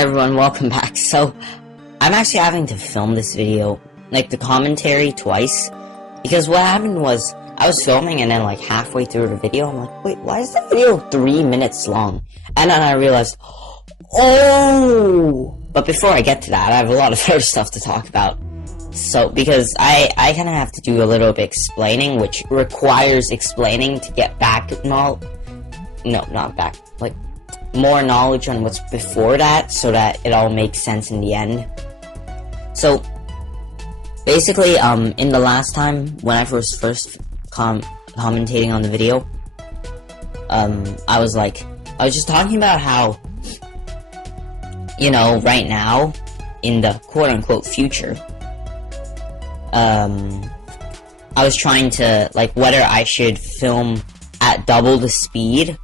everyone, welcome back. So, I'm actually having to film this video, like the commentary twice, because what happened was, I was filming and then like halfway through the video, I'm like, wait, why is the video 3 minutes long? And then I realized, oh! But before I get to that, I have a lot of other stuff to talk about. So, because I kind of have to do a little bit explaining, which requires explaining to get back no, not back, like, more knowledge on what's before that, so that it all makes sense in the end. So, basically, in the last time, when I was first commentating on the video, I was just talking about how, you know, right now, in the quote-unquote future, I was trying to, like, whether I should film at double the speed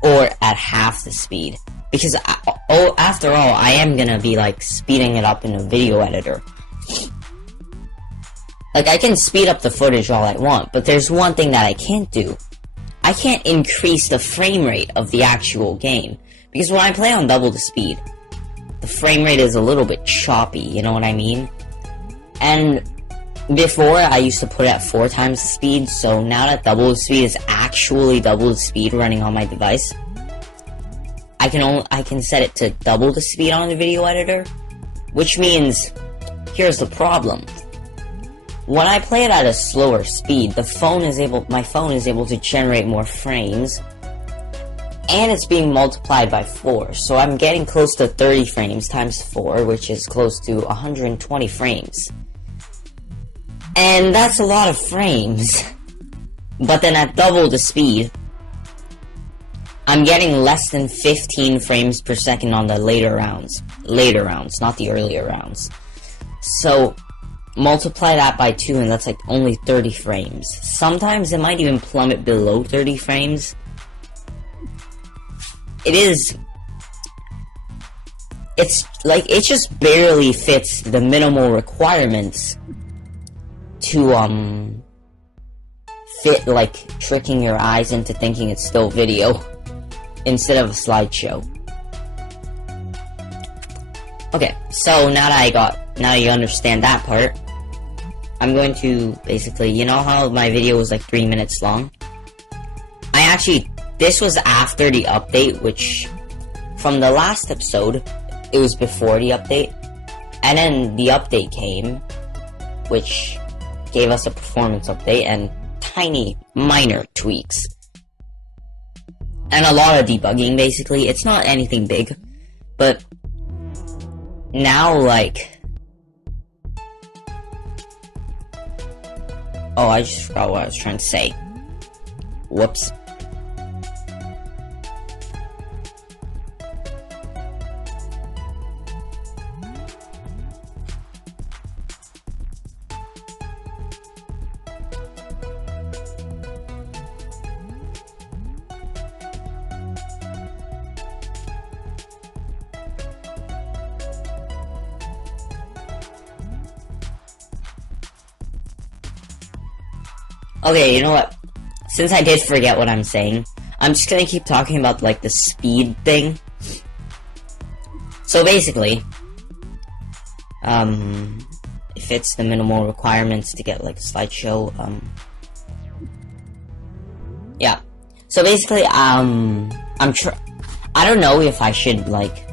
or at half the speed, because after all, I am gonna be like speeding it up in a video editor. Like, I can speed up the footage all I want, but there's one thing that I can't do. I can't increase the frame rate of the actual game, because when I play on double the speed, the frame rate is a little bit choppy, you know what I mean? And before, I used to put it at 4 times the speed, so now that double the speed is actually double the speed running on my device, I can set it to double the speed on the video editor, which means, here's the problem. When I play it at a slower speed, my phone is able to generate more frames, and it's being multiplied by 4, so I'm getting close to 30 frames times 4, which is close to 120 frames. And that's a lot of frames. But then at double the speed, I'm getting less than 15 frames per second on the later rounds. Later rounds, not the earlier rounds. So, multiply that by 2 and that's like only 30 frames. Sometimes it might even plummet below 30 frames. It's like, it just barely fits the minimal requirements to, fit, like, tricking your eyes into thinking it's still video instead of a slideshow. Okay, so now you understand that part, I'm going to basically, you know how my video was like 3 minutes long? This was after the update, which, from the last episode, it was before the update, and then the update came, which gave us a performance update and tiny, minor tweaks. And a lot of debugging, basically. It's not anything big, but now, like... Oh, I just forgot what I was trying to say. Whoops. Okay, you know what? Since I did forget what I'm saying, I'm just gonna keep talking about, like, the speed thing. So basically, it fits the minimal requirements to get, like, a slideshow, yeah. So basically, I don't know if I should, like,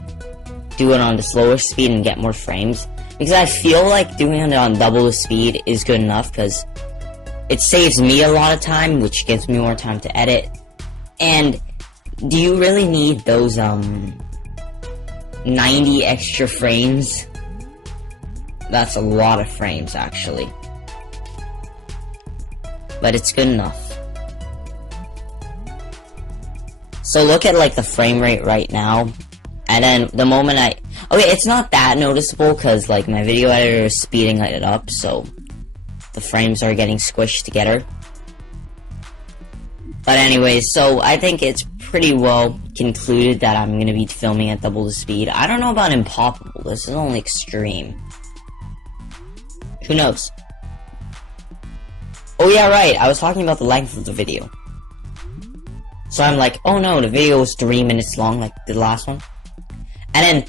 do it on the slower speed and get more frames, because I feel like doing it on double the speed is good enough, because it saves me a lot of time, which gives me more time to edit. And do you really need those 90 extra frames? That's a lot of frames, actually. But it's good enough. So look at, like, the frame rate right now, and then the moment okay, it's not that noticeable, because, like, my video editor is speeding it up, so the frames are getting squished together. But anyways, so I think it's pretty well concluded that I'm gonna be filming at double the speed. I don't know about impossible, this is only extreme. Who knows? Oh yeah, right, I was talking about the length of the video. So I'm like, oh no, the video was 3 minutes long, like the last one. And then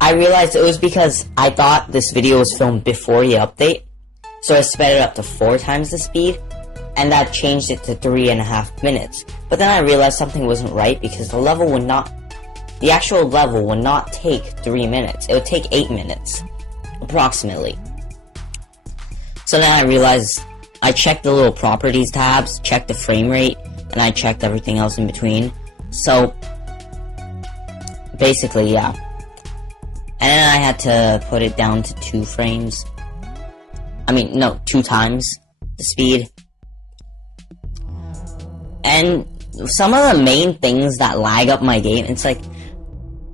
I realized it was because I thought this video was filmed before the update, so I sped it up to 4 times the speed, and that changed it to 3.5 minutes. But then I realized something wasn't right because the actual level would not take 3 minutes. It would take 8 minutes, approximately. So then I realized, I checked the little properties tabs, checked the frame rate, and I checked everything else in between. So, basically, yeah. And then I had to put it down to 2 frames. I mean, no, 2 times the speed. And some of the main things that lag up my game, it's like,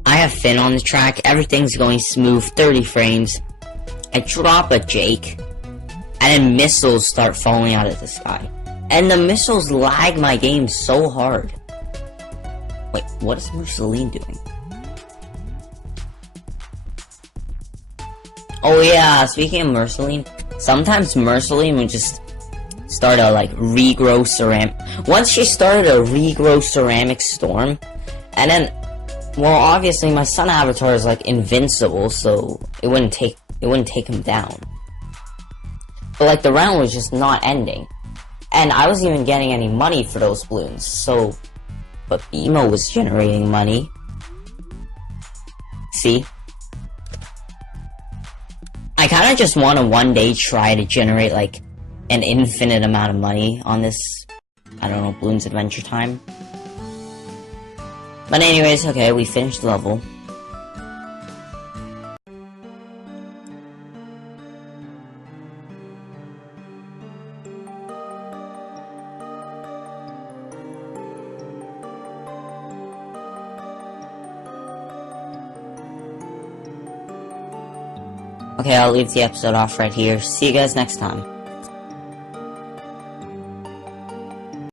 I have Finn on the track, everything's going smooth, 30 frames. I drop a Jake, and then missiles start falling out of the sky. And the missiles lag my game so hard. Wait, what is Mussolini doing? Oh yeah, speaking of Mussolini, sometimes Mussolini would just start a, like, regrow ceramic. Once she started a regrow ceramic storm, and then, well, obviously my sun avatar is, like, invincible, so it wouldn't take him down. But, like, the round was just not ending. And I wasn't even getting any money for those balloons, so... But BMO was generating money. See? I kinda just want to one day try to generate, like, an infinite amount of money on this, I don't know, Bloons Adventure Time. But anyways, okay, we finished the level. Okay, I'll leave the episode off right here. See you guys next time.